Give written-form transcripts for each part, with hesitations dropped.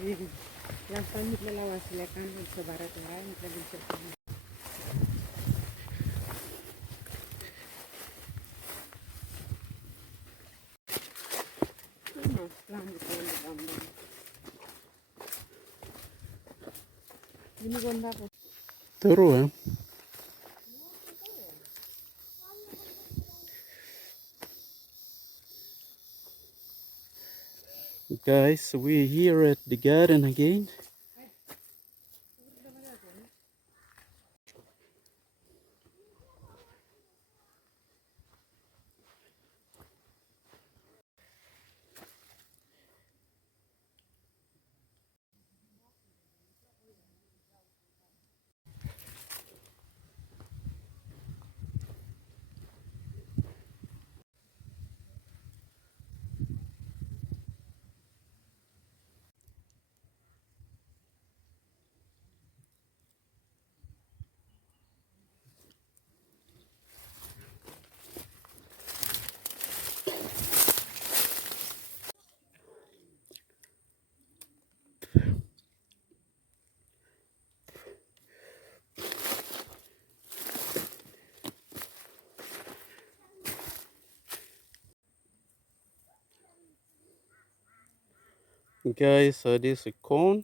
Yang kami melawan silakan sebarat lain lebih cepat. Lambat. Ini gonda apa? Taro, eh? Guys, we're here at the garden again. Guys, this is a corn.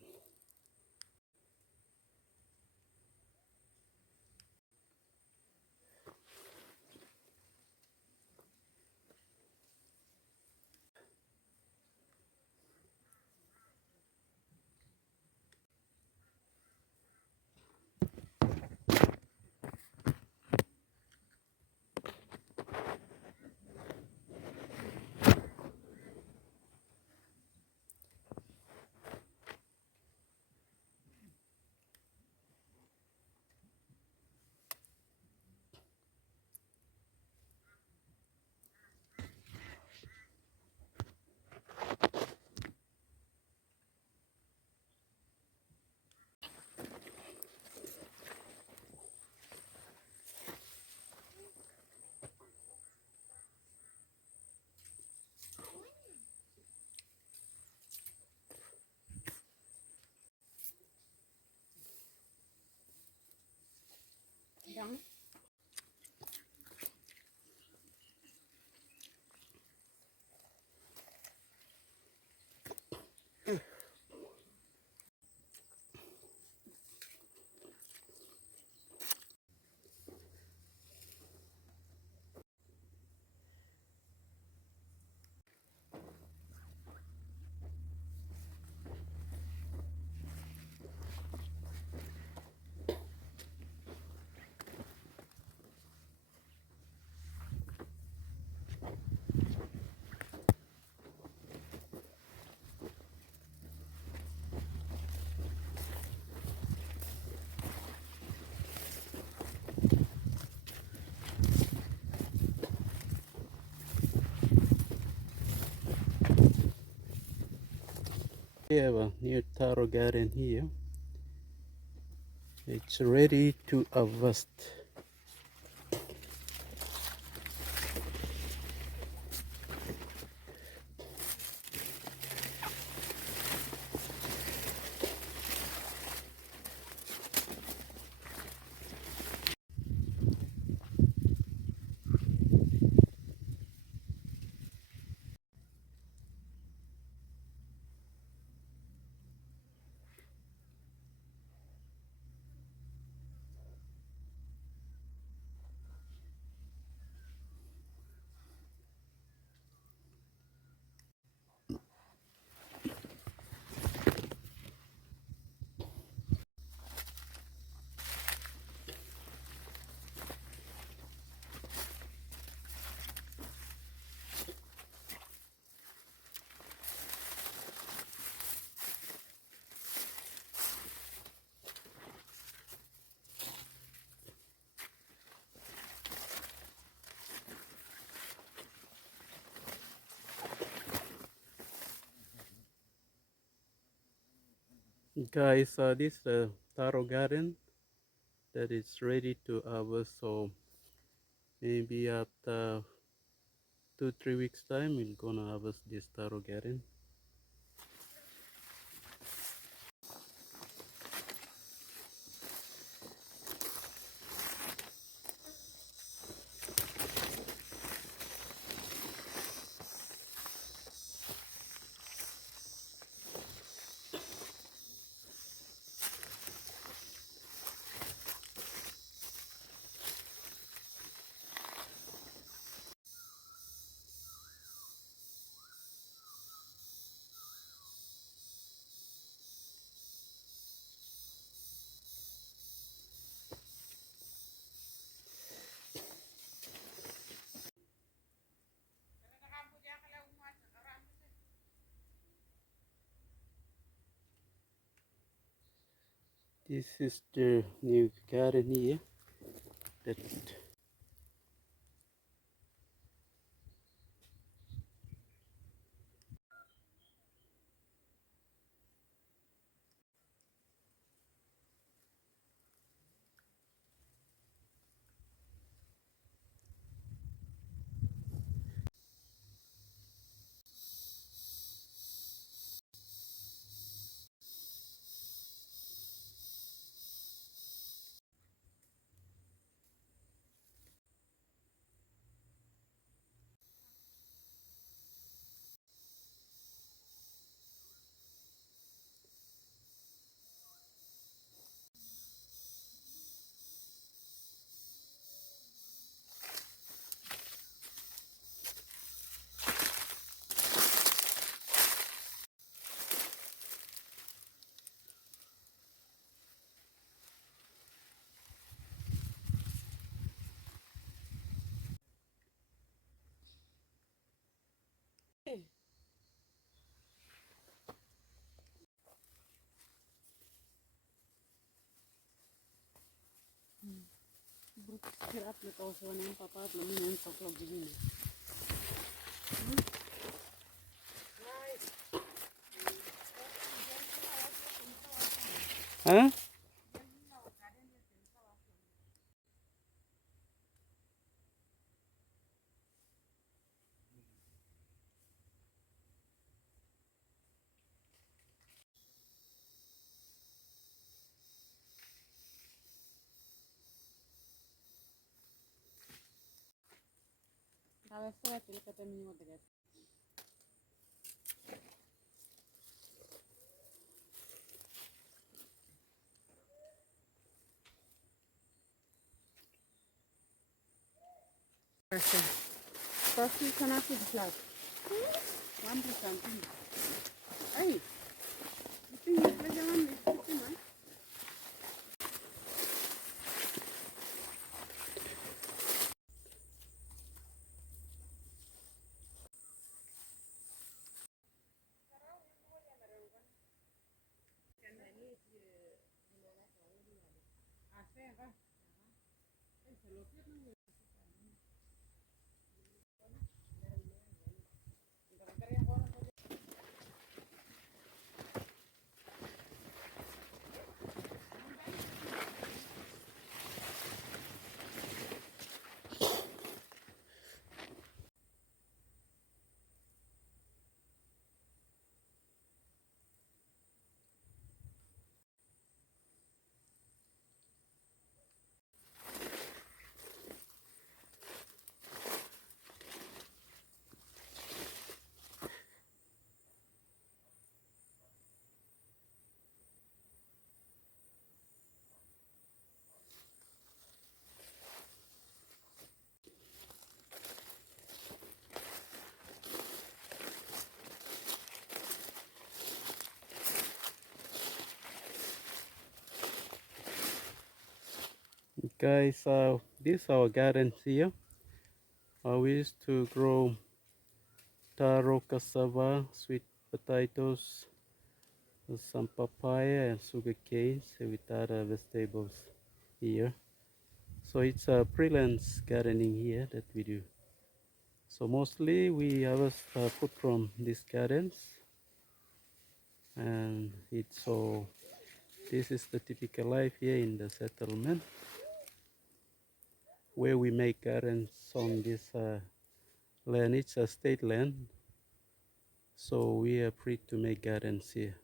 Yang We have a new taro garden here. It's ready to harvest. Guys, this taro garden that is ready to harvest. So maybe after 2-3 weeks time, we're gonna harvest this taro garden. This is the new garden here that Bergerak met al zo'n een papa het nog niet zo klopt begin. huh? A ver, espérate, que te mínimo de gas. First you can have the flat. 1%. Hey, you think you're going to make it, man? Guys, this is our garden here. We used to grow taro, cassava, sweet potatoes, some papaya and sugar canes with other vegetables here. So it's a freelance gardening here that we do. So mostly we harvest food from these gardens, and it's so this is the typical life here in the settlement, where we make gardens on this land. It's a state land, so we are free to make gardens here.